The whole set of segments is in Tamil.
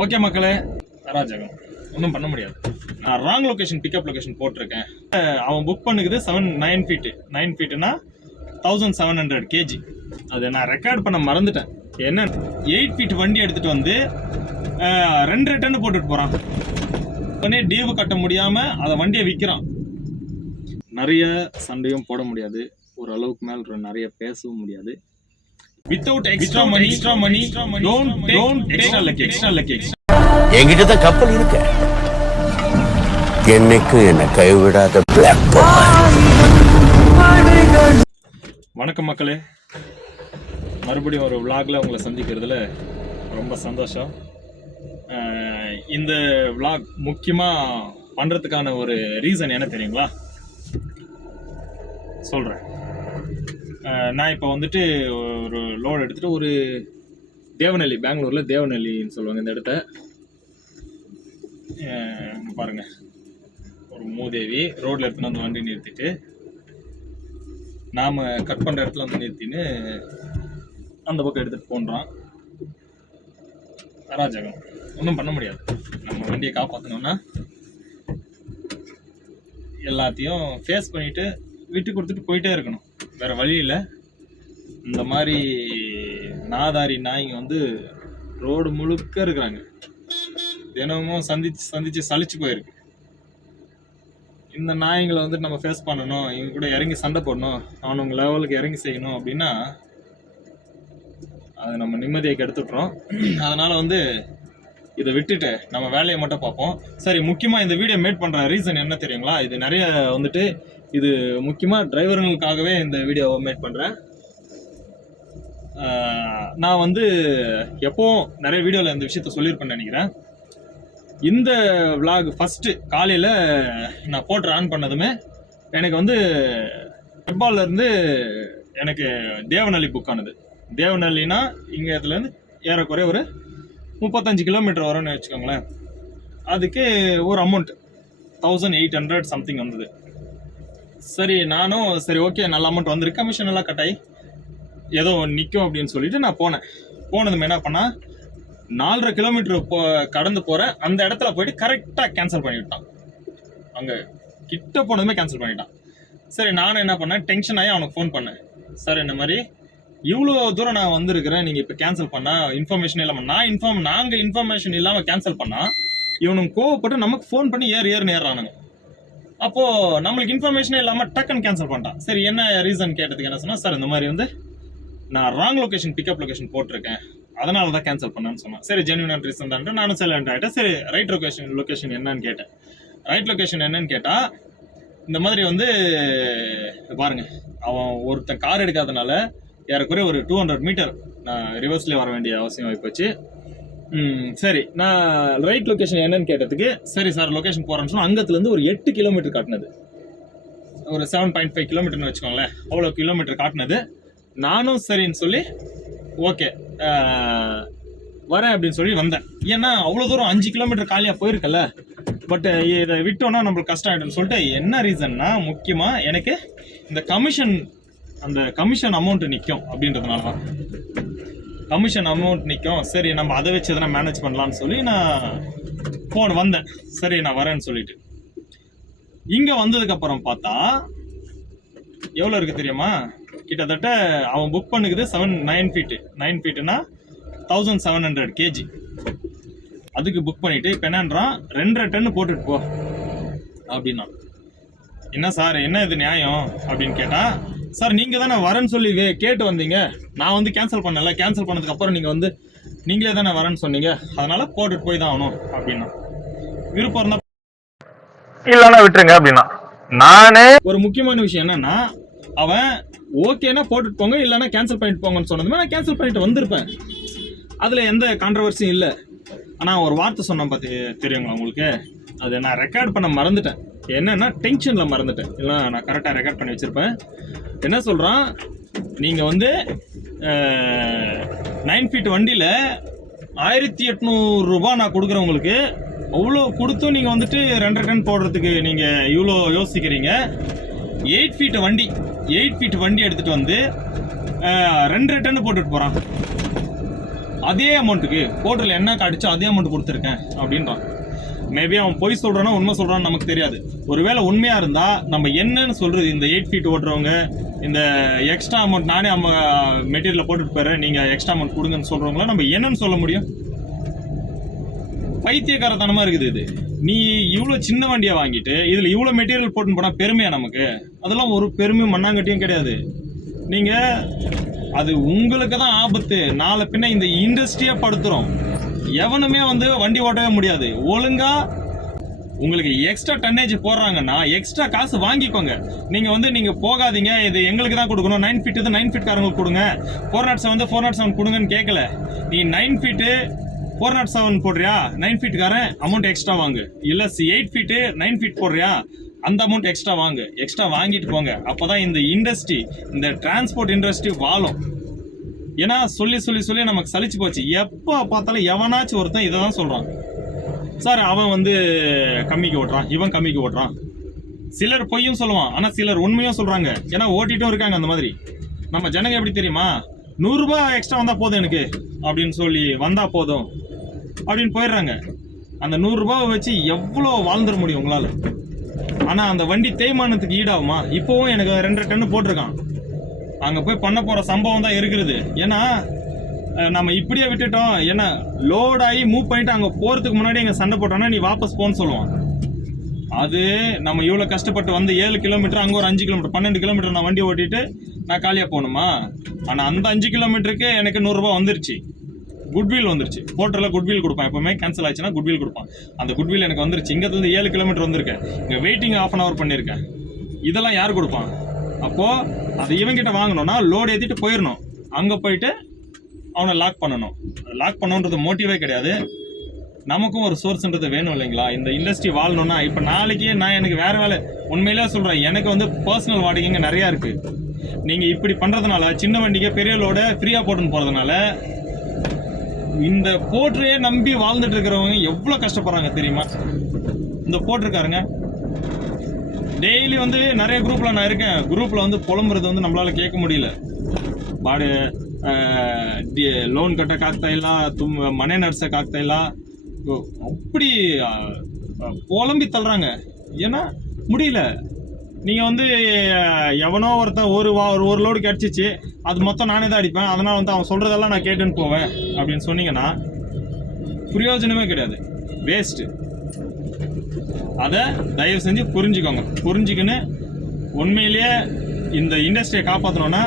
ஓகே மக்களே. அராஜகம் ஒன்றும் பண்ண முடியாது. நான் ராங் லொக்கேஷன் பிக்கப் லொக்கேஷன் போட்டிருக்கேன். அவன் புக் பண்ணுக்குது செவன் நைன் ஃபீட்டு நைன் ஃபீட்டுனா தௌசண்ட் செவன் ஹண்ட்ரட் கேஜி அதை நான் ரெக்கார்ட் பண்ண மறந்துட்டேன். என்ன? எயிட் ஃபீட் வண்டி எடுத்துகிட்டு வந்து ரெண்டு ரிட்டர்னு போட்டுட்டு போகிறான் உடனே டீவு கட்ட முடியாமல் அதை வண்டியை விற்கிறான் நிறைய சண்டையும் போட முடியாது. ஒரு அளவுக்கு நிறைய பேசவும் முடியாது. Without extra money extra money don't don't extra lug extra lug என்கிட்ட தான் கப்பல் இருக்கு. என்னைக்கும் என்னை கைவிடாத பிளாக் வணக்கம் மக்களே. மறுபடியும் ஒரு vlogல உங்களை சந்திக்கிறதுல ரொம்ப சந்தோஷம். இந்த vlog முக்கியமாக பண்ணுறதுக்கான ஒரு ரீசன் என்ன தெரியுங்களா? சொல்கிறேன் நான் இப்போ வந்துட்டு ஒரு லோடு எடுத்துகிட்டு ஒரு தேவநல்லி பெங்களூரில் தேவநல்லின்னு சொல்லுவாங்க இந்த இடத்த. பாருங்கள் பாருங்க. ஒரு மூதேவி ரோட்ல எடுத்துன்னு வந்து வண்டி நிறுத்திட்டு நாம கட் பண்ற இடத்துல வந்து நிறுத்தின்னு அந்த பக்கம் எடுத்துட்டு போன்றான். அராஜகம். ஒன்றும் பண்ண முடியாது. நம்ம வண்டியை காப்பாற்றணும்னா எல்லாத்தையும் ஃபேஸ் பண்ணிட்டு விட்டு கொடுத்துட்டு போயிட்டே இருக்கணும். வேற வழி இல்லை. இந்த மாதிரி நாதாரி நாய்ங்க வந்து ரோடு முழுக்க இருக்கிறாங்க. தினமும் சந்திச்சு சந்திச்சு சளிச்சு போயிருக்கு. இந்த நாய்ங்களை வந்து நம்ம ஃபேஸ் பண்ணணும். இவங்க கூட இறங்கி சண்டை போடணும். அவனுங்க லெவலுக்கு இறங்கி செய்யணும் அப்படின்னா அது நம்ம நிம்மதியை கெடுத்துட்றோம் அதனால் வந்து இதை விட்டுட்டு நம்ம வேலையை மட்டும் பார்ப்போம். சரி முக்கியமாக இந்த வீடியோ மேட் பண்ணுற ரீசன் என்ன தெரியுங்களா? இது நிறைய வந்துட்டு இது முக்கியமாக டிரைவருங்களுக்காகவே இந்த வீடியோவை மேட் பண்ணுறேன் நான் வந்து எப்போவும் நிறைய வீடியோவில் இந்த விஷயத்த சொல்லியிருப்பேன்னு நினைக்கிறேன். இந்த vlog ஃபஸ்ட்டு காலையில் நான் போட்டு ஆன் பண்ணதுமே எனக்கு வந்து ஃபுட்பால்ல இருந்து எனக்கு தேவநல்லி புக் ஆனது. தேவநல்லினா இங்கே இதுலேருந்து ஏறக்குறைய ஒரு முப்பத்தஞ்சு கிலோமீட்டர் வரும்னு வச்சுக்கோங்களேன். அதுக்கு ஒரு amount thousand eight hundred something வந்தது. சரி நானும் சரி ஓகே நல்ல அமௌண்ட் வந்திருக்கு. கமிஷன் எல்லாம் கட்டாயி ஏதோ நிற்கும் அப்படின்னு சொல்லிட்டு நான் போனேன். போனதுமே என்ன பண்ணால் நாலரை கிலோமீட்டர் போ கடந்து போகிறேன் அந்த இடத்துல போயிட்டு கரெக்டாக கேன்சல் பண்ணிவிட்டான் அங்கே கிட்ட போனதுமே கேன்சல் பண்ணிட்டான். சரி நானும் என்ன பண்ணேன் டென்ஷன் ஆகி அவனுக்கு ஃபோன் பண்ணேன். சார் இந்த மாதிரி இவ்வளோ தூரம் நான் வந்திருக்கிறேன் நீங்கள் இப்போ கேன்சல் பண்ணால் இன்ஃபர்மேஷன் இல்லாமல் நான் இன்ஃபார்ம் நாங்கள் இன்ஃபர்மேஷன் இல்லாமல் கேன்சல் பண்ணால் இவனுக்கு கோவப்பட்டு நமக்கு ஃபோன் பண்ணி ஏறு ஏறு ஏறுறானுங்க. அப்போது நம்மளுக்கு இன்ஃபர்மேஷனே இல்லாமல் டக்குன்னு கேன்சல் பண்ணிட்டான். சரி என்ன ரீசன் கேட்டதுக்கு என்ன சொன்னா சார் இந்த மாதிரி வந்து நான் ராங் லொகேஷன் பிக்கப் லொகேஷன் போட்டிருக்கேன். அதனால தான் கேன்சல் பண்ணேன்னு சொன்னேன். சரி ஜென்யூன் ரீசன் தான் நானும் சைலண்ட் ஆகிட்டேன் சரி ரைட் லொகேஷன் லொகேஷன் என்னன்னு கேட்டேன். ரைட் லொகேஷன் என்னன்னு கேட்டால் இந்த மாதிரி வந்து பாருங்க அவன் ஒருத்தன் கார் எடுக்காதனால ஏறக்குறைய ஒரு டூ ஹண்ட்ரட் மீட்டர் நான் ரிவர்ஸ்லேயே வர வேண்டிய அவசியம் ஆகிப்போச்சு ம், சரி. நான் ரைட் லொக்கேஷன் என்னன்னு கேட்டதுக்கு சரி சார் லொகேஷன் போகிறேன்னு சொன்னால் அங்கத்துலேருந்து ஒரு எட்டு கிலோமீட்டர் காட்டினது. ஒரு செவன் பாயிண்ட் ஃபைவ் கிலோமீட்டர்னு வச்சுக்கோங்களேன். அவ்வளோ கிலோமீட்டர் காட்டினது. நானும் சரின்னு சொல்லி ஓகே வரேன் அப்படின்னு சொல்லி வந்தேன். ஏன்னா அவ்வளோ தூரம் அஞ்சு கிலோமீட்டர் காலியாக போயிருக்கல பட் இதை விட்டோன்னா நம்மளுக்கு கஷ்டம் ஆகிடும்னு சொல்லிட்டு என்ன ரீசன்னா முக்கியமாக எனக்கு இந்த கமிஷன் அந்த கமிஷன் அமௌண்ட்டு நிற்கும் அப்படின்றதுனால தான். கமிஷன் அமௌண்ட் நிற்கும் சரி நம்ம அதை வச்சு எதனா மேனேஜ் பண்ணலான்னு சொல்லி நான் ஃபோன் வந்தேன். சரி நான் வரேன்னு சொல்லிட்டு. இங்கே வந்ததுக்கப்புறம் பார்த்தா எவ்வளோ இருக்குது தெரியுமா? கிட்டத்தட்ட அவன் புக் பண்ணுக்குது செவன் நைன் ஃபீட்டு நைன் ஃபீட்டுனா தௌசண்ட் செவன் ஹண்ட்ரட் கேஜி அதுக்கு புக் பண்ணிவிட்டு இப்போ என்னன்றான் ரெண்டரை டன்னு போட்டுட்டு போ. அப்படின்னா. என்ன சார் என்ன இது நியாயம்? அப்படின்னு கேட்டால் சார் நீங்க தானே வரேன்னு சொல்லி கேட்டு வந்தீங்க. நான் வந்து கேன்சல் பண்ணல. கேன்சல் பண்ணதுக்கு அப்புறம் நீங்க வந்து நீங்களே தானே வரேன்னு சொன்னீங்க. அதனால போட்டுட்டு போய் தான் ஆகணும் அப்படின்னா. விருப்பம் இருந்தா இல்லைன்னா விட்டுருங்க அப்படின்னா. நானே ஒரு முக்கியமான விஷயம் என்னன்னா அவன் ஓகேனா போட்டுட்டு போங்க இல்லைன்னா கேன்சல் பண்ணிட்டு போங்கன்னு சொன்னதுமே நான் கேன்சல் பண்ணிட்டு வந்திருப்பேன். அதுல எந்த கான்ட்ரவர்சியும் இல்லை. ஆனா ஒரு வார்த்தை சொன்னேன் பார்த்து தெரியுங்களா உங்களுக்கு? அதை நான் ரெக்கார்ட் பண்ண மறந்துட்டேன். என்னன்னா டென்ஷனில் மறந்துட்டேன். இல்லை நான் கரெக்டாக ரெக்கார்ட் பண்ணி வச்சுருப்பேன். என்ன சொல்கிறான் நீங்கள் வந்து நைன் ஃபீட் வண்டியில் ஆயிரத்தி எட்நூறுரூபா நான் கொடுக்குறேன் உங்களுக்கு. அவ்வளோ கொடுத்தும் நீங்கள் வந்துட்டு ரெண்டரை டன் போடுறதுக்கு நீங்கள் இவ்வளோ யோசிக்கிறீங்க. எயிட் ஃபீட் வண்டி எயிட் ஃபீட் வண்டி எடுத்துகிட்டு வந்து அஹ், ரெண்டரை டன் போட்டுட்டு போகிறான் அதே அமௌண்ட்டுக்கு ஹோட்டலில் என்ன அடிச்சோ அதே அமௌண்ட் கொடுத்துருக்கேன் அப்படின்றான். மேபி அவன் பொய் சொல்றானா உண்மை சொல்கிறான்னு நமக்கு தெரியாது. ஒருவேளை உண்மையாக இருந்தால் நம்ம என்னன்னு சொல்றது இந்த எயிட் ஃபீட் ஓட்டுறவங்க இந்த எக்ஸ்ட்ரா அமௌண்ட் நானே நம்ம மெட்டீரியலில் போட்டுட்டு போயிடுறேன் நீங்கள் எக்ஸ்ட்ரா அமௌண்ட் கொடுங்கன்னு சொல்றவங்கள நம்ம என்னன்னு சொல்ல முடியும்? பைத்தியக்காரத்தனமா இருக்குது இது. நீ இவ்வளோ சின்ன வண்டியை வாங்கிட்டு இதில் இவ்வளோ மெட்டீரியல் போட்டுன்னு போனால் பெருமையா நமக்கு? அதெல்லாம் ஒரு பெருமை மண்ணாங்கட்டியும் கிடையாது. நீங்கள் அது உங்களுக்கு தான் ஆபத்து. நாளை பின்ன இந்த இண்டஸ்ட்ரியாக படுத்துகிறோம் எவனுமே வந்து வண்டி ஓட்டவே முடியாது. ஒழுங்கா உங்களுக்கு எக்ஸ்ட்ரா டன்னேஜ் போடுறாங்கன்னா எக்ஸ்ட்ரா காசு வாங்கிக்கோங்க. நீங்கள் வந்து நீங்கள் போகாதீங்க. இது எங்களுக்கு தான் கொடுக்கணும். நைன் ஃபீட்டு இது நைன் ஃபீட் காரங்களுக்கு கொடுங்க. Four nought seven four nought seven கொடுங்கன்னு கேட்கல நீ nine feet four nought seven போடுறியா? நைன் ஃபீட்டுக்காரன் அமௌண்ட் எக்ஸ்ட்ரா வாங்கு. இல்லை எயிட் ஃபீட்டு நைன் ஃபீட் போடுறியா? அந்த அமௌண்ட் எக்ஸ்ட்ரா வாங்கு. எக்ஸ்ட்ரா வாங்கிட்டு போங்க. அப்போ தான் இந்த இண்டஸ்ட்ரி இந்த டிரான்ஸ்போர்ட் இண்டஸ்ட்ரி வாழும். ஏன்னா சொல்லி சொல்லி சொல்லி நமக்கு சலிச்சு போச்சு. எப்போ பார்த்தாலும் எவனாச்சும் ஒருத்தன் இதை தான் சொல்கிறான் சார் அவன் வந்து கம்மிக்கு ஓட்டுறான் இவன் கம்மிக்கு ஓட்டுறான். சிலர் பொய்யும் சொல்லுவான் ஆனால் சிலர் உண்மையும் சொல்கிறாங்க ஏன்னா ஓட்டிட்டும் இருக்காங்க அந்த மாதிரி. நம்ம ஜனங்க எப்படி தெரியுமா? நூறுரூபா எக்ஸ்ட்ரா வந்தால் போதும் எனக்கு அப்படின்னு சொல்லி வந்தால் போதும் அப்படின்னு போயிடுறாங்க. அந்த நூறுரூபாவை வச்சு எவ்வளோ வாழ்ந்துட முடியும் உங்களால்? ஆனால் அந்த வண்டி தேய்மானத்துக்கு ஈடாகுமா? இப்போவும் எனக்கு ரெண்டரை டன்னு போட்டிருக்கான். அங்கே போய் பண்ண போகிற சம்பவம் தான் இருக்கிறது. ஏன்னா நம்ம இப்படியே விட்டுட்டோம். ஏன்னா லோட் ஆகி மூவ் பண்ணிட்டு அங்கே போகிறதுக்கு முன்னாடி எங்கள் சண்டை போட்டோன்னா நீ வாபஸ் போன்னு சொல்லுவான். அது நம்ம இவ்வளோ கஷ்டப்பட்டு வந்து ஏழு கிலோமீட்டர் அங்கே ஒரு அஞ்சு கிலோமீட்டர் பன்னெண்டு கிலோமீட்டர் நான் வண்டி ஓட்டிட்டு நான் காலியாக போகணுமா? ஆனால் அந்த அஞ்சு கிலோமீட்டருக்கு எனக்கு நூறுரூவா வந்துருச்சு. குட்வில் வந்துருச்சு. போட்டரில் குட்வில் கொடுப்பான். எப்போவுமே கேன்சல் ஆச்சுன்னா குட்வில் கொடுப்பான். அந்த குட்வில் எனக்கு வந்துருச்சு. இங்கேருந்து ஏழு கிலோமீட்டர் வந்திருக்கேன். இங்கே வெயிட்டிங் ஆஃப் அன் ஹவர் பண்ணியிருக்கேன் இதெல்லாம் யார் கொடுப்பான்? அப்போது அது இவங்கிட்ட வாங்கணும்னா லோடு ஏற்றிட்டு போயிடணும் அங்கே போயிட்டு அவனை லாக் பண்ணணும். லாக் பண்ணணுன்றது மோட்டிவே கிடையாது. நமக்கும் ஒரு சோர்ஸ்ன்றது வேணும் இல்லைங்களா? இந்த இண்டஸ்ட்ரி வாழணும்னா இப்போ நாளைக்கே நான் எனக்கு வேறு வேலை. உண்மையிலே சொல்கிறேன் எனக்கு வந்து பர்சனல் வாடகைங்க நிறையா இருக்குது நீங்கள் இப்படி பண்ணுறதுனால சின்ன வண்டிக்கு பெரிய லோடை ஃப்ரீயாக போட்டுன்னு போகிறதுனால இந்த போர்ட்டரையே நம்பி வாழ்ந்துட்டு இருக்கிறவங்க எவ்வளோ கஷ்டப்படுறாங்க தெரியுமா? இந்த போட்டிருக்காருங்க டெய்லி வந்து நிறைய குரூப்பில் நான் இருக்கேன். குரூப்பில் வந்து புலம்புறது வந்து நம்மளால் கேட்க முடியல. பாடு லோன் கட்ட காக்தா இல்ல தும் மனை நர்ஸை காக்தா இல்ல அப்படி புலம்பி தள்ளுறாங்க. ஏன்னா முடியல. நீங்கள் வந்து எவனோ ஒருத்தன் ஒரு வா ஒரு ஒரு லோடு கிடச்சிச்சு. அது மொத்தம் நானே தான் அடிப்பேன். அதனால் வந்து அவன் சொல்கிறதெல்லாம் நான் கேட்டுன்னு போவேன் அப்படின்னு சொன்னீங்கன்னா பிரயோஜனமே கிடையாது. வேஸ்ட்டு அதை தயவு செஞ்சு புரிஞ்சுக்கோங்க. புரிஞ்சுக்கின்னு உண்மையிலேயே இந்த இண்டஸ்ட்ரியை காப்பாற்றணுன்னா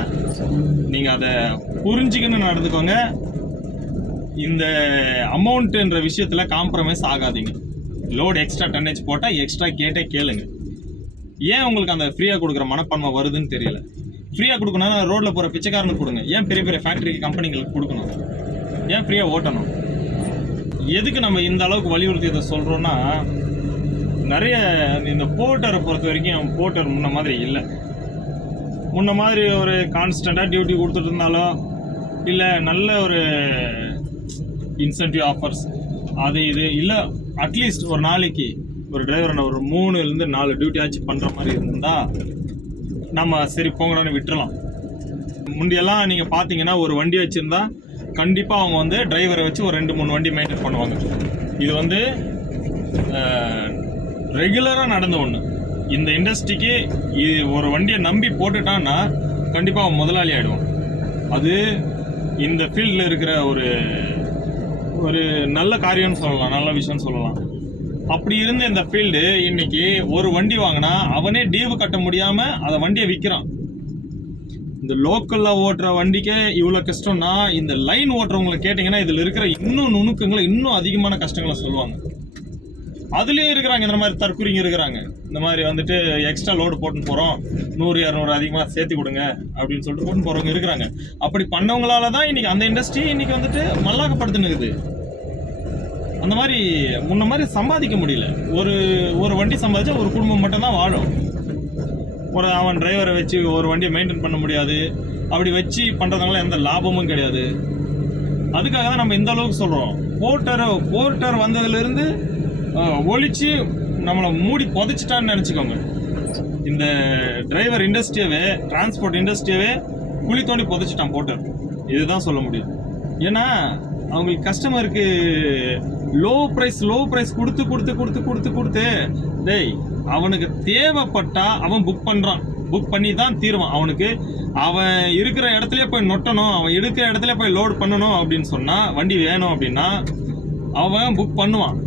நீங்கள் அதை புரிஞ்சுக்கின்னு நடந்துக்கோங்க. இந்த அமௌண்ட்டுன்ற விஷயத்தில் காம்ப்ரமைஸ் ஆகாதீங்க. லோடு எக்ஸ்ட்ரா டன்னேஜ் போட்டால் எக்ஸ்ட்ரா கேட்டே கேளுங்க. ஏன் உங்களுக்கு அந்த ஃப்ரீயாக கொடுக்குற மனப்பான்மை வருதுன்னு தெரியல. ஃப்ரீயாக கொடுக்கணும்னா ரோட்டில் போகிற பிச்சைக்காரனுக்கு கொடுங்க. ஏன் பெரிய பெரிய ஃபேக்ட்ரிக்கு கம்பெனிங்களுக்கு கொடுக்கணும்? ஏன் ஃப்ரீயாக ஓட்டணும்? எதுக்கு நம்ம இந்த அளவுக்கு வலியுறுத்தி இதை சொல்கிறோன்னா நிறைய இந்த போர்ட்டரை பொறுத்த வரைக்கும் போர்ட்டர் முன்ன மாதிரி இல்லை. முன்ன மாதிரி ஒரு கான்ஸ்டண்ட்டாக டியூட்டி கொடுத்துட்டு இருந்தாலும் இல்லை நல்ல ஒரு இன்சென்டிவ் ஆஃபர்ஸ் அது இது இல்லை அட்லீஸ்ட் ஒரு நாளைக்கு ஒரு டிரைவர் ஒரு மூணுலேருந்து நாலு டியூட்டி ஆச்சு பண்ணுற மாதிரி இருந்தால் நம்ம சரி போங்கடான்னு விட்டுறலாம். முந்தியெல்லாம் நீங்கள் பார்த்தீங்கன்னா ஒரு வண்டி வச்சுருந்தா கண்டிப்பாக அவங்க வந்து டிரைவரை வச்சு ஒரு ரெண்டு மூணு வண்டி மெயின்டைன் பண்ணுவாங்க. இது வந்து ரெகுலராக நடந்த ஒன்று இந்த இண்டஸ்ட்ரிக்கு இது ஒரு வண்டியை நம்பி போட்டுட்டான்னா கண்டிப்பாக அவன் முதலாளி ஆகிடுவான் அது இந்த ஃபீல்டில் இருக்கிற ஒரு ஒரு நல்ல காரியம்னு சொல்லலாம் நல்ல விஷயம்னு சொல்லலாம். அப்படி இருந்த இந்த ஃபீல்டு இன்னைக்கு ஒரு வண்டி வாங்கினா அவனே டீவு கட்ட முடியாமல் அதை வண்டியை விற்கிறான் இந்த லோக்கலில் ஓட்டுற வண்டிக்கே இவ்வளோ கஷ்டம்னா இந்த லைன் ஓட்டுறவங்களை கேட்டிங்கன்னா இதில் இருக்கிற இன்னும் நுணுக்கங்களை இன்னும் அதிகமான கஷ்டங்களை சொல்லுவாங்க. அதுலேயும் இருக்கிறாங்க இந்த மாதிரி தற்குறிங்க இருக்கிறாங்க. இந்த மாதிரி வந்துட்டு எக்ஸ்ட்ரா லோடு போட்டுன்னு போகிறோம் நூறு இரநூறு அதிகமாக சேர்த்து கொடுங்க அப்படின்னு சொல்லிட்டு போட்டு போகிறவங்க இருக்கிறாங்க. அப்படி பண்ணவங்களால தான் இன்றைக்கி அந்த இண்டஸ்ட்ரி இன்னைக்கு வந்துட்டு மல்லாக்கப்படுத்துன்னு இருக்குது அந்த மாதிரி முன்ன மாதிரி சம்பாதிக்க முடியல. ஒரு ஒரு வண்டி சம்பாதிச்சா ஒரு குடும்பம் மட்டும்தான் வாழும். ஒரு அவன் டிரைவரை வச்சு ஒரு வண்டியை மெயின்டைன் பண்ண முடியாது. அப்படி வச்சு பண்ணுறதுனால எந்த லாபமும் கிடையாது. அதுக்காக தான் நம்ம இந்த அளவுக்கு சொல்கிறோம் போர்ட்டர் போர்ட்டர் வந்ததுலேருந்து ஒழிச்சு நம்மளை மூடி புதைச்சிட்டான்னு நினச்சிக்கோங்க. இந்த டிரைவர் இண்டஸ்ட்ரியவே டிரான்ஸ்போர்ட் இண்டஸ்ட்ரியவே குழி தோண்டி புதைச்சிட்டான் போட்டர் இதுதான் சொல்ல முடியும். ஏன்னா அவங்களுக்கு கஸ்டமருக்கு லோ ப்ரைஸ் லோ ப்ரைஸ் கொடுத்து கொடுத்து கொடுத்து கொடுத்து கொடுத்து டேய் அவனுக்கு தேவைப்பட்டா அவன் புக் பண்ணுறான் புக் பண்ணி தான் தீருவான். அவனுக்கு அவன் இருக்கிற இடத்துல போய் நொட்டணும் அவன் இருக்கிற இடத்துல போய் லோடு பண்ணணும் அப்படின்னு சொன்னால் வண்டி வேணும் அப்படின்னா அவன் புக் பண்ணுவான்.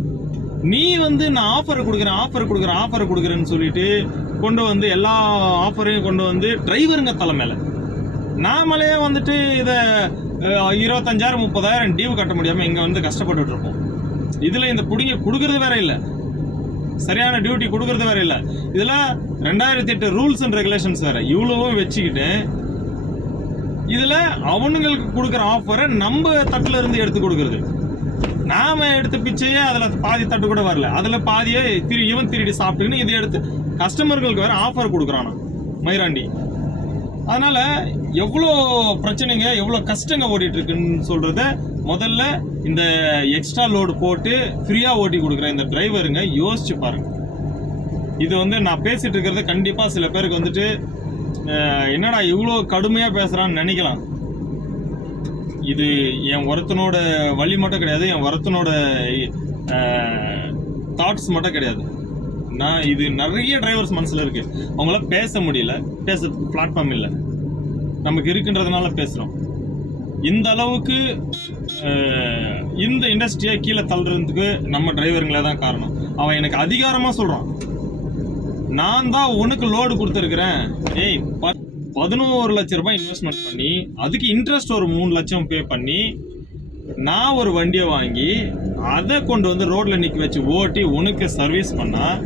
நீ வந்து நான் ஆஃபர் கொடுக்குறேன் ஆஃபர் கொடுக்குறேன் ஆஃபர் கொடுக்குறேன்னு சொல்லிட்டு கொண்டு வந்து எல்லா ஆஃபரையும் கொண்டு வந்து டிரைவருங்க தலை நாமளே வந்துட்டு இதை இருபத்தஞ்சாயிரம் முப்பதாயிரம் டியூ கட்ட முடியாமல் இங்கே வந்து கஷ்டப்பட்டுட்டு இருப்போம் இதில் இந்த பிடிங்க கொடுக்கறது வேற இல்லை. சரியான டியூட்டி கொடுக்கறது வேற இல்லை. இதில் ரெண்டாயிரத்தி எட்டு ரூல்ஸ் அண்ட் ரெகுலேஷன்ஸ் வேற. இவ்வளவும் வச்சுக்கிட்டு இதில் அவனுங்களுக்கு கொடுக்குற ஆஃபரை நம்ம தட்டில் இருந்து எடுத்து கொடுக்குறது. நாம எடுத்த பிச்சையே அதுல பாதி தட்டு கூட வரல. அதுல பாதியே திரு இவன் திருடி சாப்பிட்டுன்னு இதை எடுத்து கஸ்டமர்களுக்கு வேற ஆஃபர் கொடுக்குறானா மயிராண்டி. அதனால எவ்வளோ பிரச்சனைங்க எவ்வளோ கஷ்டங்க ஓடிட்டு இருக்குன்னு சொல்றத முதல்ல இந்த எக்ஸ்ட்ரா லோடு போட்டு ஃப்ரீயா ஓட்டி கொடுக்குற இந்த டிரைவருங்க யோசிச்சு பாருங்க. இது வந்து நான் பேசிட்டு இருக்கிறது கண்டிப்பா சில பேருக்கு வந்துட்டு என்னடா இவ்வளோ கடுமையா பேசுறான்னு நினைக்கலாம். இது என் ஒருத்தனோட வழி மட்டும் கிடையாது என் ஒருத்தனோட தாட்ஸ் மட்டும் கிடையாது. நான் இது நிறைய டிரைவர்ஸ் மனசில் இருக்குது அவங்கள பேச முடியல பேசுறதுக்கு பிளாட்ஃபார்ம் இல்லை. நமக்கு இருக்குன்றதுனால பேசுகிறோம் இந்த அளவுக்கு இந்த இண்டஸ்ட்ரியை கீழே தள்ளுறதுக்கு நம்ம டிரைவருங்களே தான் காரணம். அவன் எனக்கு அதிகாரமாக சொல்கிறான் நான் தான் உனக்கு லோடு கொடுத்துருக்குறேன். ஏய் ப- பதினோரு லட்ச ரூபாய் இன்வெஸ்ட்மெண்ட் பண்ணி அதுக்கு இன்ட்ரெஸ்ட் ஒரு மூணு லட்சம் பே பண்ணி நான் ஒரு வண்டியை வாங்கி அதை கொண்டு வந்து ரோட்டில் நிற்க வச்சு ஓட்டி உனக்கு சர்வீஸ் பண்ணால்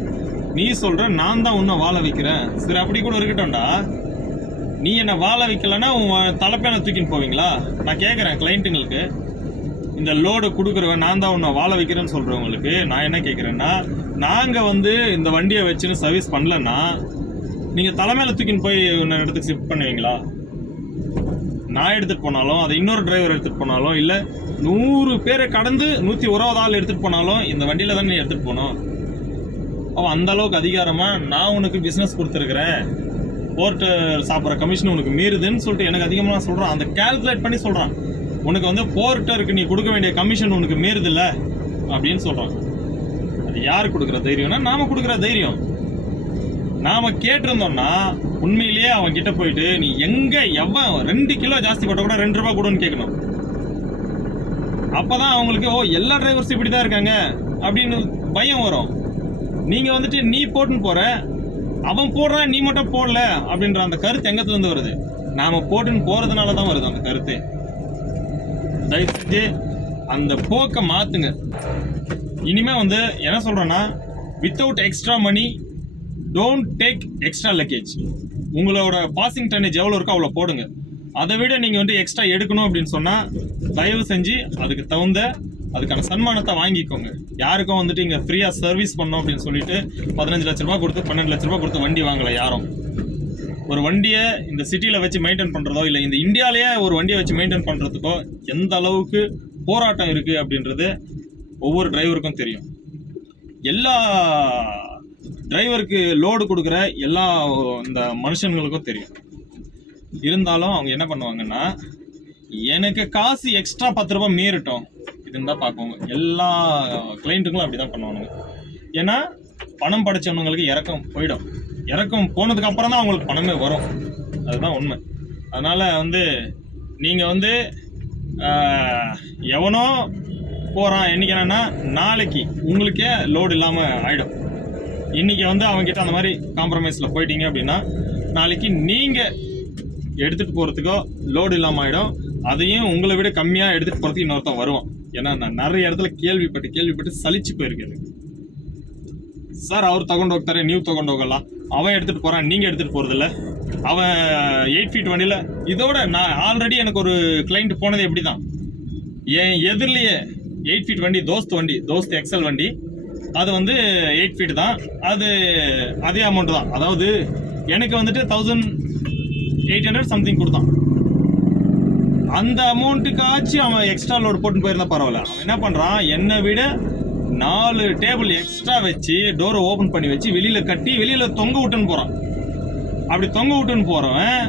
நீ சொல்கிற நான் தான் உன்னை வாழ வைக்கிறேன். சரி அப்படி கூட இருக்கட்டும்டா. நீ என்னை வாழ வைக்கலன்னா உன் தலைப்பேனை தூக்கின்னு போவீங்களா? நான் கேட்குறேன் கிளைண்ட்டுங்களுக்கு இந்த லோடு கொடுக்குறவன் நான் தான் உன்னை வாழ வைக்கிறேன்னு சொல்கிறவங்களுக்கு நான் என்ன கேட்குறேன்னா நாங்கள் வந்து இந்த வண்டியை வச்சுன்னு சர்வீஸ் பண்ணலன்னா நீங்க தலைமையில தூக்கின்னு போய் இன்னொரு இடத்துக்கு ஷிஃப்ட் பண்ணுவீங்களா? நான் எடுத்துட்டு போனாலும் அதை இன்னொரு டிரைவர் எடுத்துட்டு போனாலும் இல்ல நூறு பேரை கடந்து நூத்தி ஒராவது ஆள் எடுத்துட்டு போனாலும் இந்த வண்டியில தான் நீ எடுத்துட்டு போகணும்? அவன் அந்த அளவுக்கு அதிகாரமா? நான் உனக்கு பிசினஸ் கொடுத்துருக்குறேன். போர்ட்டு சாப்பிட்ற கமிஷன் உனக்கு மீறுதுன்னு சொல்லிட்டு எனக்கு அதிகமாக சொல்றான். அந்த கால்குலேட் பண்ணி சொல்றான். உனக்கு வந்து போர்ட்டருக்கு நீ கொடுக்க வேண்டிய கமிஷன் உனக்கு மீறுதில்ல? அப்படின்னு சொல்றான். அது யார் கொடுக்குற தைரியம்னா நாம கொடுக்குற தைரியம். நாம கேட்டிருந்தோம்னா உண்மையிலேயே அவன் கிட்ட போயிட்டு நீ எங்க எவன் ரெண்டு கிலோ ஜாஸ்தி போட்ட கூட ரெண்டு ரூபாய் கொடுன்னு கேட்கணும். அப்பதான் அவங்களுக்கு ஓ எல்லா டிரைவர்ஸும் இப்படி தான் இருக்காங்க. அப்படின்னு பயம் வரும். நீங்க வந்துட்டு நீ போட்டுன்னு போற. அவன் போடுறான் நீ மட்டும் போடல. அப்படின்ற அந்த கருத்து எங்கத்துலேருந்து வருது? நாம போட்டுன்னு போறதுனால தான் வருது அந்த கருத்து. தயவு செஞ்சு அந்த போக்கை மாத்துங்க. இனிமே வந்து என்ன சொல்றேன்னா without extra money don't take extra luggage உங்களோட பாசிங் டன்னேஜ் எவ்வளோ இருக்கோ அவ்வளோ போடுங்க. அதை விட நீங்கள் வந்து எக்ஸ்ட்ரா எடுக்கணும் அப்படின்னு சொன்னால் தயவு செஞ்சு அதுக்கு தகுந்த அதுக்கான சன்மானத்தை வாங்கிக்கோங்க. யாருக்கும் வந்துட்டு இங்கே ஃப்ரீயாக சர்வீஸ் பண்ணோம் அப்படின்னு சொல்லிட்டு பதினஞ்சு லட்ச ரூபா கொடுத்து பன்னெண்டு லட்ச ரூபா கொடுத்து வண்டி வாங்கலை யாரும். ஒரு வண்டியை இந்த சிட்டியில் வச்சு மெயின்டைன் பண்ணுறதோ இல்லை இந்த இந்தியாவிலேயே ஒரு வண்டியை வச்சு மெயின்டைன் பண்ணுறதுக்கோ எந்த அளவுக்கு போராட்டம் இருக்குது அப்படின்றது ஒவ்வொரு டிரைவருக்கும் தெரியும். எல்லா டிரைவருக்கு லோடு கொடுக்குற எல்லா இந்த மனுஷங்களுக்கும் தெரியும். இருந்தாலும் அவங்க என்ன பண்ணுவாங்கன்னா எனக்கு காசு எக்ஸ்ட்ரா பத்து ரூபாய் மீறட்டும். இதுன்னு தான் பார்க்குவாங்க. எல்லா கிளைண்ட்டுங்களும் அப்படி தான் பண்ணுவானுங்க. ஏன்னா பணம் படைச்சவனுங்களுக்கு இறக்கம் போயிடும். இறக்கம் போனதுக்கு அப்புறம் தான் அவங்களுக்கு பணமே வரும். அதுதான் உண்மை. அதனால் வந்து நீங்கள் வந்து எவனோ போகிறான் என்னைக்கு என்னன்னா நாளைக்கு உங்களுக்கே லோடு இல்லாமல் ஆகிடும் இன்னைக்கு வந்து அவங்ககிட்ட அந்த மாதிரி காம்ப்ரமைஸ்ல போயிட்டீங்க அப்படின்னா நாளைக்கு நீங்க எடுத்துட்டு போறதுக்கோ லோடு இல்லாம ஆயிடும் அதையும் உங்களை விட கம்மியா எடுத்துட்டு போறதுக்கு இன்னொருத்தன் வருவான் ஏன்னா நான் நிறைய இடத்துல கேள்விப்பட்டு கேள்விப்பட்டு சலிச்சு போயிருக்கேன் எனக்கு. சார் அவர் ತಗೊಂಡು ಹೋಗ್ತಾರೆ ನೀವು ತಗೊಂಡು ಹೋಗಲ್ಲ அவன் எடுத்துட்டு போறான் நீங்க எடுத்துட்டு போறது இல்ல அவன் எயிட் ஃபீட் வண்டியில இதோட நான் ஆல்ரெடி எனக்கு ஒரு கிளைண்ட் போனது எப்படிதான் என் எதிரிலேயே எயிட் ஃபீட் வண்டி தோஸ்த் வண்டி தோஸ்த் எக்ஸல் வண்டி அது வந்து எயிட் ஃபீட் தான். அது அதே அமௌண்ட் தான். அதாவது எனக்கு வந்துட்டு தௌசண்ட் எயிட் ஹண்ட்ரட் சம்திங் கொடுத்தான். அந்த அமௌண்ட்டுக்காச்சும் அவன் எக்ஸ்ட்ரா லோடு போட்டு போயிருந்தா பரவாயில்ல. அவன் என்ன பண்ணுறான் என்னை விட நாலு டேபிள் எக்ஸ்ட்ரா வச்சு டோரை ஓப்பன் பண்ணி வச்சு வெளியில் கட்டி வெளியில் தொங்க விட்டுன்னு போகிறான் அப்படி தொங்க விட்டுன்னு போகிறவன்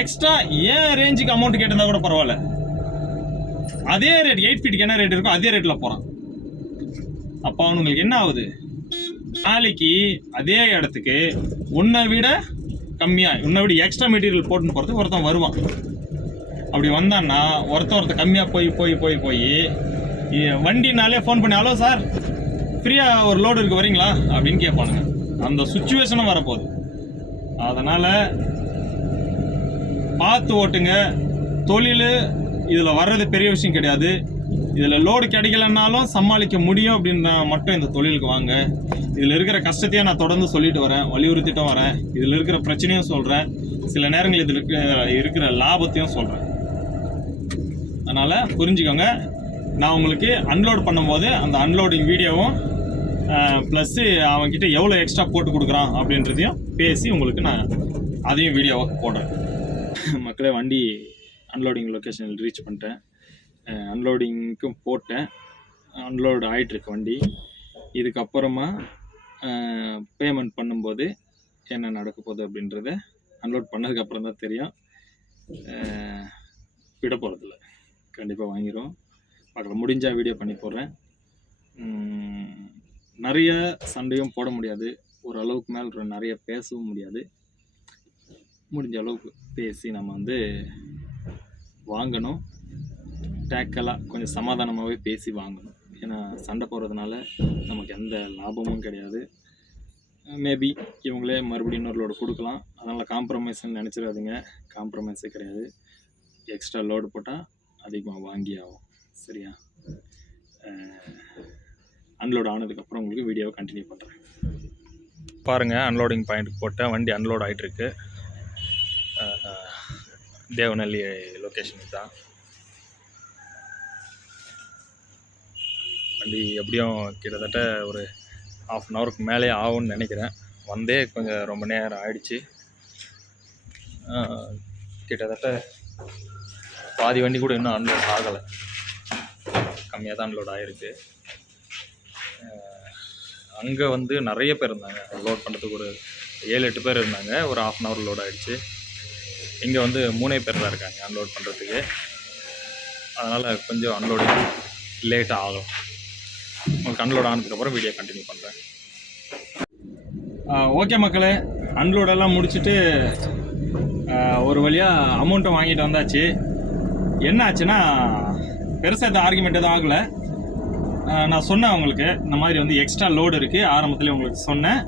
எக்ஸ்ட்ரா ஏன் ரேஞ்சுக்கு அமௌண்ட் கேட்டிருந்தா கூட பரவாயில்ல. அதே ரேட் எயிட் ஃபீட்டுக்கு என்ன ரேட் இருக்கோ அதே ரேட்டில் போகிறான் அப்போ அவனுங்களுக்கு என்ன ஆகுது? நாளைக்கு அதே இடத்துக்கு உன்னை விட கம்மியாக உன்னை விட எக்ஸ்ட்ரா மெட்டீரியல் போட்டுன்னு போகிறதுக்கு ஒருத்தன் வருவான். அப்படி வந்தான்னா ஒருத்தன் ஒருத்தன் கம்மியாக போய் போய் போய் போய் வண்டினாலே ஃபோன் பண்ணி ஹலோ சார் ஃப்ரீயாக ஒரு லோடு இருக்கு வரீங்களா? அப்படின்னு கேட்பானுங்க. அந்த சுச்சுவேஷனும் வரப்போகுது. அதனால் பார்த்து ஓட்டுங்க. தொழில் இதில் வர்றது பெரிய விஷயம் கிடையாது. இதில் லோடு கிடைக்கலன்னாலும் சமாளிக்க முடியும் அப்படின்னா மட்டும் இந்த தொழிலுக்கு வாங்க. இதில் இருக்கிற கஷ்டத்தையும் நான் தொடர்ந்து சொல்லிட்டு வரேன் வலியுறுத்திட்டும் வரேன். இதில் இருக்கிற பிரச்சனையும் சொல்கிறேன் சில நேரங்கள் இதில் இருக்கிற இருக்கிற லாபத்தையும் சொல்கிறேன் அதனால் புரிஞ்சுக்கோங்க. நான் உங்களுக்கு அன்லோட் பண்ணும்போது அந்த அன்லோடிங் வீடியோவும் ப்ளஸ்ஸு அவன்கிட்ட எவ்வளோ எக்ஸ்ட்ரா போட்டு கொடுக்குறான் அப்படின்றதையும் பேசி உங்களுக்கு நான் அதையும் வீடியோவாக போடுறேன். மக்களே வண்டி அன்லோடிங் லொக்கேஷனில் ரீச் பண்ணிட்டேன். அன்லோடிங்க்கும் போட்டேன். அன்லோடு ஆகிட்டுருக்கு வண்டி. இதுக்கப்புறமா பேமெண்ட் பண்ணும்போது என்ன நடக்க போகுது அப்படின்றத அன்லோட் பண்ணதுக்கப்புறம் தான் தெரியும். விட போகிறதில்ல கண்டிப்பாக வாங்கிடும் பார்க்கலாம். முடிஞ்சால் வீடியோ பண்ணி போடுறேன். நிறைய சண்டையும் போட முடியாது. ஒரு அளவுக்கு மேல் நிறைய பேசவும் முடியாது. முடிஞ்ச அளவுக்கு பேசி நம்ம வந்து வாங்கணும். டேக்கலாக கொஞ்சம் சமாதானமாகவே பேசி வாங்கணும். ஏன்னா சண்டை போடுறதுனால நமக்கு எந்த லாபமும் கிடையாது. மேபி இவங்களே மறுபடியும் இன்னொரு லோடு கொடுக்கலாம். அதனால் காம்ப்ரமைஸ்ன்னு நினச்சிடாதீங்க. காம்ப்ரமைஸே கிடையாது. எக்ஸ்ட்ரா லோடு போட்டால் அதிகமாக வாங்கி ஆகும். சரியா? அன்லோட் ஆனதுக்கப்புறம் உங்களுக்கு வீடியோவை கண்டினியூ பண்ணுறேன் பாருங்கள் அன்லோடிங் பாயிண்ட்டுக்கு போட்டேன் வண்டி அன்லோட் ஆகிட்டுருக்கு தேவநல்லி லொக்கேஷன் தான் வண்டி எப்படியும் கிட்டத்தட்ட ஒரு ஆஃப் அன் ஹவருக்கு மேலே ஆகும்னு நினைக்கிறேன். வந்தே கொஞ்சம் ரொம்ப நேரம் ஆயிடுச்சு. கிட்டத்தட்ட பாதி வண்டி கூட இன்னும் அன்லோட் ஆகலை. கம்மியாக தான் அன்லோட் ஆகிருக்கு அங்கே வந்து நிறைய பேர் இருந்தாங்க. லோட் பண்ணுறதுக்கு ஒரு ஏழு எட்டு பேர் இருந்தாங்க. ஒரு ஆஃப் அன் ஹவர் லோட் ஆகிடுச்சு இங்கே வந்து மூணே பேர் தான் இருக்காங்க அன்லோட் பண்ணுறதுக்கு அதனால் கொஞ்சம் அன்லோடிங் லேட்டாக ஆகும். உங்களுக்கு அன்லோட் ஆனதுக்கப்புறம் வீடியோ கண்டினியூ பண்ணுறேன் ஓகே மக்களே அன்லோடெல்லாம் முடிச்சுட்டு ஒரு வழியாக அமௌண்ட்டை வாங்கிட்டு வந்தாச்சு. என்ன ஆச்சுன்னா பெருசாக எதுவும் ஆர்குமெண்ட் எதுவும் ஆகலை. நான் சொன்னேன் உங்களுக்கு இந்த மாதிரி வந்து எக்ஸ்ட்ரா லோடு இருக்குது ஆரம்பத்தில் உங்களுக்கு சொன்னேன்.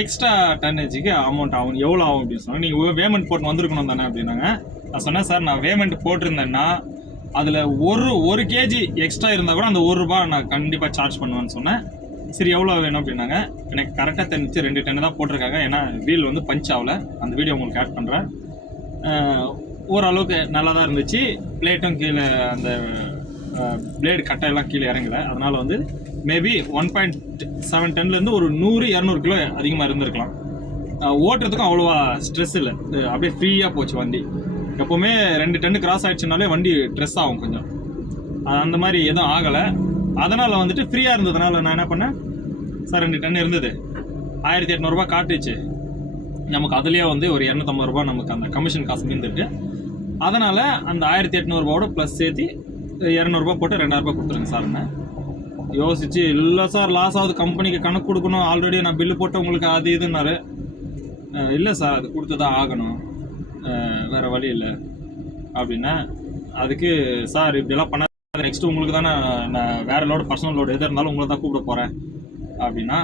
எக்ஸ்ட்ரா டன்னேஜுக்கு அமௌண்ட் ஆகும் எவ்வளோ ஆகும் அப்படின்னு சொன்னாங்க நீங்கள் பேமெண்ட் போட்டு வந்திருக்கணும் தானே அப்படின்னாங்க. நான் சொன்னேன் சார் நான் பேமெண்ட் போட்டிருந்தேன்னா அதில் ஒரு ஒரு கேஜி எக்ஸ்ட்ரா இருந்தால் கூட அந்த ஒரு ரூபா நான் கண்டிப்பாக சார்ஜ் பண்ணுவேன்னு சொன்னேன். சரி எவ்வளோ வேணும் அப்படின்னாங்க. எனக்கு கரெக்டாக தெரிஞ்சு ரெண்டு டென்னு தான் போட்டிருக்காங்க. ஏன்னா வீல் வந்து பஞ்ச் ஆகல. அந்த வீடியோ உங்களுக்கு ஆட் பண்ணுறேன் ஓரளவுக்கு நல்லா தான் இருந்துச்சு பிளேட்டும் கீழே அந்த பிளேடு கட்டையெல்லாம் கீழே இறங்கல. அதனால் வந்து மேபி ஒன் பாயிண்ட் செவன் டென்லேருந்து ஒரு நூறு இரநூறு கிலோ அதிகமாக இருந்திருக்கலாம். ஓட்டுறதுக்கும் அவ்வளோவா ஸ்ட்ரெஸ் இல்லை. அப்படியே ஃப்ரீயாக போச்சு வண்டி. எப்போவுமே ரெண்டு டன்னு கிராஸ் ஆயிடுச்சுனாலே வண்டி ட்ரெஸ் ஆகும் கொஞ்சம். அந்த மாதிரி எதுவும் ஆகலை. அதனால் வந்துட்டு ஃப்ரீயாக இருந்ததுனால நான் என்ன பண்ணேன்? சார் ரெண்டு டன் இருந்தது. ஆயிரத்தி எட்நூறுபா காட்டுச்சு. நமக்கு அதுலேயே வந்து ஒரு இரநூத்தம்பது ரூபா நமக்கு அந்த கமிஷன் காசு மீந்துட்டு அதனால் அந்த ஆயிரத்தி எட்நூறுபாவோட ப்ளஸ் சேர்த்து இரநூறுபா போட்டு ரெண்டாயிரரூபா கொடுத்துருங்க சார்ண்ணே யோசிச்சு இல்லை சார் லாஸ் ஆகுது. கம்பெனிக்கு கணக்கு கொடுக்கணும். ஆல்ரெடி நான் பில்லு போட்டு உங்களுக்கு அது இதுன்னாரு. இல்லை சார் அது கொடுத்து தான் ஆகணும். வேறு வழி இல்லை. அப்படின்னா அதுக்கு சார் இப்படியெல்லாம் பண்ண நெக்ஸ்ட்டு உங்களுக்கு தானே நான் வேறு லோடு பர்சனல் லோடு எது இருந்தாலும் உங்களை தான் கூப்பிட போகிறேன் அப்படின்னா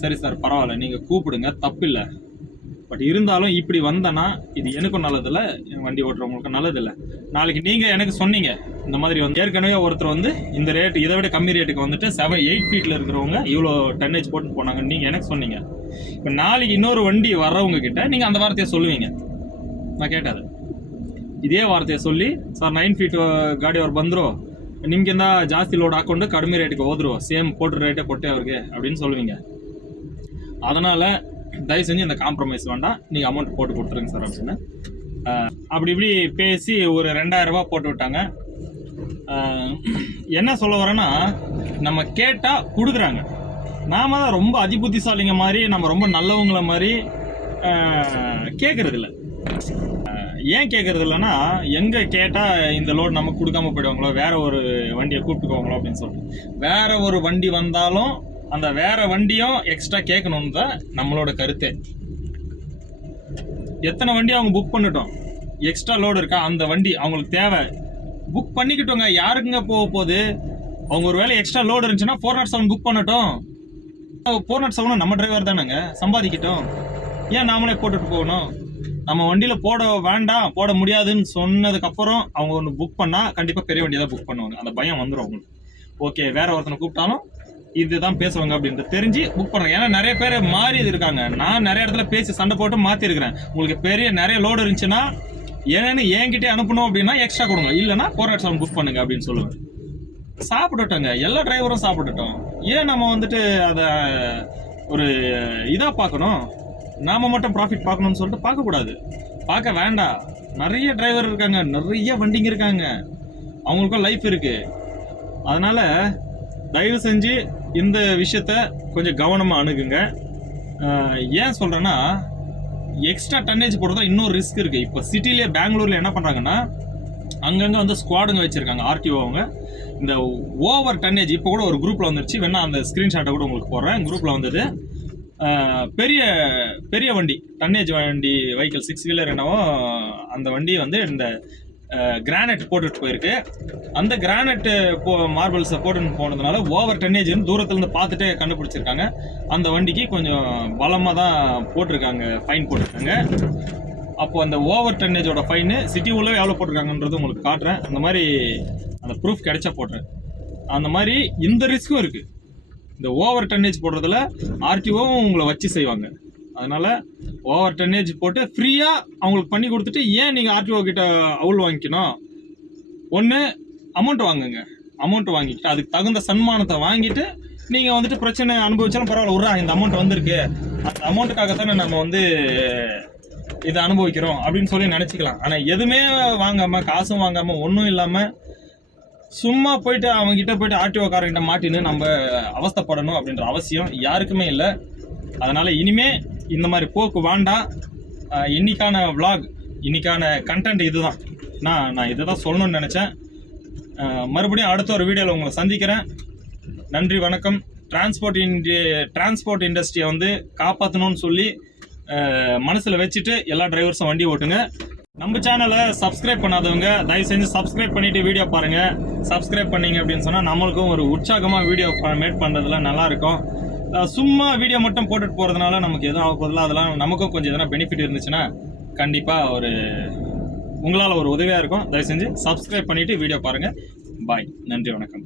சரி சார் பரவாயில்ல நீங்கள் கூப்பிடுங்க தப்பில்லை பட் இருந்தாலும் இப்படி வந்தேன்னா இது எனக்கும் நல்லதில்ல என் வண்டி ஓட்டுறவங்களுக்கும் நல்லதில்லை. நாளைக்கு நீங்கள் எனக்கு சொன்னீங்க இந்த மாதிரி வந்து ஏற்கனவே ஒருத்தர் வந்து இந்த ரேட் இதை விட கம்மி ரேட்டுக்கு வந்துட்டு செவன் எயிட் ஃபீட்டில் இருக்கிறவங்க இவ்வளோ டன்னேஜ் போட்டு போனாங்க நீங்கள் எனக்கு சொன்னீங்க. இப்போ நாளைக்கு இன்னொரு வண்டி வர்றவங்க கிட்ட நீங்கள் அந்த வார்த்தையை சொல்லுவீங்க. நான் ಕೇಟದ ಇದೇ ವಾರ್ತೆ ಸೊಲ್ಲಿ ಸರ್ ನೈನ್ ಫೀಟ್ ಗಾಡಿ ಅವ್ರು ಬಂದರು ನಿಮ್ಗಿಂತ ಜಾಸ್ತಿ ಲೋಡ್ ಹಾಕೊಂಡು ಕಡಿಮೆ ರೇಟ್ಗೆ ಹೋದ್ರು ಸೇಮ್ போட்டு ரேட்டே போட்டே அவருக்கு அப்படின்னு சொல்லுவீங்க அதனால் தயவு செஞ்சு இந்த காம்ப்ரமைஸ் வேண்டாம் நீங்கள் அமௌண்ட் போட்டு கொடுத்துருங்க சார் அப்படின்னு ஆஹ் அப்படி இப்படி பேசி ஒரு ரெண்டாயிரம் ரூபாய் போட்டு விட்டாங்க ஆஹ் என்ன சொல்ல வரேன்னா நம்ம கேட்டால் கொடுக்குறாங்க நாம தான் ரொம்ப அதிபுத்திசாலிங்க மாதிரி நம்ம ரொம்ப நல்லவங்கள மாதிரி கேட்கறது இல்லை ஏன் கேட்கறது இல்லைன்னா எங்கே கேட்டால் இந்த லோடு நமக்கு கொடுக்காம போயிடுவாங்களோ வேற ஒரு வண்டியை கூப்பிட்டுக்குவாங்களோ அப்படின்னு சொல்லிட்டு. வேற ஒரு வண்டி வந்தாலும் அந்த வேற வண்டியும் எக்ஸ்ட்ரா கேட்கணும்னு தான் நம்மளோட கருத்தே. எத்தனை வண்டி அவங்க புக் பண்ணிட்டோம்? எக்ஸ்ட்ரா லோடு இருக்கா? அந்த வண்டி அவங்களுக்கு தேவை. புக் பண்ணிக்கிட்டோங்க யாருக்குங்க போக போகுது? அவங்க ஒரு வேலை எக்ஸ்ட்ரா லோடு இருந்துச்சுன்னா ஃபோர் நாட் செவன் புக் பண்ணட்டும். ஃபோர் நாட் செவனும் நம்ம டிரைவர் தானேங்க? சம்பாதிக்கட்டும். ஏன் நாமளே போட்டுட்டு போகணும்? நம்ம வண்டியில் போட வேண்டாம் போட முடியாதுன்னு சொன்னதுக்கப்புறம் அவங்க ஒன்று புக் பண்ணால் கண்டிப்பாக பெரிய வண்டியை தான் புக் பண்ணுவாங்க. அந்த பயம் வந்துடும் அவங்களுக்கு. ஓகே வேற ஒருத்தனை கூப்பிட்டாலும் இதுதான் பேசுவாங்க அப்படின்ட்டு தெரிஞ்சு புக் பண்ணுறாங்க ஏன்னா நிறைய பேர் மாறி இருக்காங்க. நான் நிறைய இடத்துல பேசி சண்டை போட்டு மாற்றிருக்கிறேன் உங்களுக்கு பெரிய நிறைய லோடு இருந்துச்சுன்னா என்னன்னு என்கிட்டே அனுப்பணும் அப்படின்னா எக்ஸ்ட்ரா கொடுங்க. இல்லைன்னா ஃபோர் நாட் செவன் புக் பண்ணுங்க அப்படின்னு சொல்லுவேன் சாப்பிட்டுட்டோங்க எல்லா டிரைவரும் சாப்பிட்டுட்டோம் ஏன் நம்ம வந்துட்டு அதை ஒரு இதாக பார்க்கணும்? நாம மட்டும் ப்ராஃபிட் பார்க்கணும்னு சொல்லிட்டு பார்க்கக்கூடாது. பார்க்க வேண்டாம். நிறைய டிரைவர் இருக்காங்க. நிறைய வண்டிங்க இருக்காங்க. அவங்களுக்கும் லைஃப் இருக்கு. அதனால தயவு செஞ்சு இந்த விஷயத்த கொஞ்சம் கவனமாக அணுகுங்க. ஏன் சொல்கிறேன்னா எக்ஸ்ட்ரா டன்னேஜ் போடுறதா இன்னொரு ரிஸ்க் இருக்குது இப்போ சிட்டிலேயே பெங்களூரில் என்ன பண்ணுறாங்கன்னா அங்கங்கே வந்து ஸ்குவாடுங்க வச்சுருக்காங்க ஆர்டிஓ அவங்க. இந்த ஓவர் டன்னேஜ் இப்போ கூட ஒரு குரூப்பில் வந்துருச்சு. வேணா அந்த ஸ்க்ரீன்ஷாட்டை கூட உங்களுக்கு போடுறேன். குரூப்பில் வந்தது. பெரிய பெரிய வண்டி டன்னேஜ் வண்டி வெஹிக்கிள் சிக்ஸ் வீலர் என்னவோ அந்த வண்டி வந்து இந்த கிரானைட் போட்டுட்டு போயிருக்கு. அந்த கிரானைட் போ மார்பிள்ஸை போட்டுன்னு போனதுனால ஓவர் டன்னேஜ்னு தூரத்துலேருந்து பார்த்துட்டு கண்டுபிடிச்சிருக்காங்க. அந்த வண்டிக்கு கொஞ்சம் பலமாக தான் போட்டிருக்காங்க ஃபைன் போட்டிருக்காங்க. அப்போ அந்த ஓவர் டென்னேஜோட ஃபைனு சிட்டி உள்ள எவ்வளோ போட்டிருக்காங்கன்றது உங்களுக்கு காட்டுறேன். அந்த மாதிரி அந்த ப்ரூஃப் கிடைச்சா போடுறேன் அந்த மாதிரி இந்த ரிஸ்க்கும் இருக்குது இந்த ஓவர் டன்னேஜ் போடுறதுல ஆர்டிஓவும் உங்களை வச்சு செய்வாங்க. அதனால ஓவர் டன்னேஜ் போட்டு ஃப்ரீயாக அவங்களுக்கு பண்ணி கொடுத்துட்டு ஏன் நீங்கள் ஆர்டிஓ கிட்ட அவுல் வாங்கிக்கணும்? ஒன்று அமௌண்ட் வாங்குங்க. அமௌண்ட் வாங்கிட்டு அதுக்கு தகுந்த சன்மானத்தை வாங்கிட்டு நீங்கள் வந்துட்டு பிரச்சனை அனுபவிச்சாலும் பரவாயில்ல விட்றா இந்த அமௌண்ட் வந்திருக்கு. அந்த அமௌண்ட்டுக்காக தானே நம்ம வந்து இதை அனுபவிக்கிறோம். அப்படின்னு சொல்லி நினச்சிக்கலாம். ஆனால் எதுவுமே வாங்காமல் காசும் வாங்காமல் ஒன்றும் இல்லாமல் சும்மா போயிட்டு அவங்க கிட்ட போயிட்டு ஆர்டிஓ காரங்கிட்ட மாட்டின்னு நம்ம அவஸ்தைப்படணும் அப்படின்ற அவசியம் யாருக்குமே இல்லை. அதனால இனிமே இந்த மாதிரி போக்கு வேண்டாம். இன்னைக்கான vlog இன்னைக்கான கண்டென்ட் இதுதான். நான் நான் இதை தான் சொல்லணும்னு நினச்சேன். மறுபடியும் அடுத்த ஒரு வீடியோவில் உங்களை சந்திக்கிறேன். நன்றி வணக்கம். டிரான்ஸ்போர்ட் இண்டி டிரான்ஸ்போர்ட் இண்டஸ்ட்ரியை வந்து காப்பாற்றணும்னு சொல்லி மனசில் வச்சுட்டு எல்லா டிரைவர்ஸும் வண்டி ஓட்டுங்க. நம்ம சேனலை சப்ஸ்கிரைப் பண்ணாதவங்க தயவு செஞ்சு சப்ஸ்கிரைப் பண்ணிட்டு வீடியோ பாருங்க. சப்ஸ்கிரைப் பண்ணீங்க அப்படின்னு சொன்னால் நம்மளுக்கும் ஒரு உற்சாகமாக வீடியோ மேட் பண்ணுறதுல நல்லா இருக்கும் சும்மா வீடியோ மட்டும் போட்டுட்டு போகிறதுனால நமக்கு எதுவும் ஆக போதில்ல அதெல்லாம் நமக்கும் கொஞ்சம் எதனா பெனிஃபிட் இருந்துச்சுன்னா கண்டிப்பாக ஒரு உங்களால் ஒரு உதவியாக இருக்கும். தயவு செஞ்சு சப்ஸ்கிரைப் பண்ணிவிட்டு வீடியோ பாருங்கள் பாய் நன்றி வணக்கம்.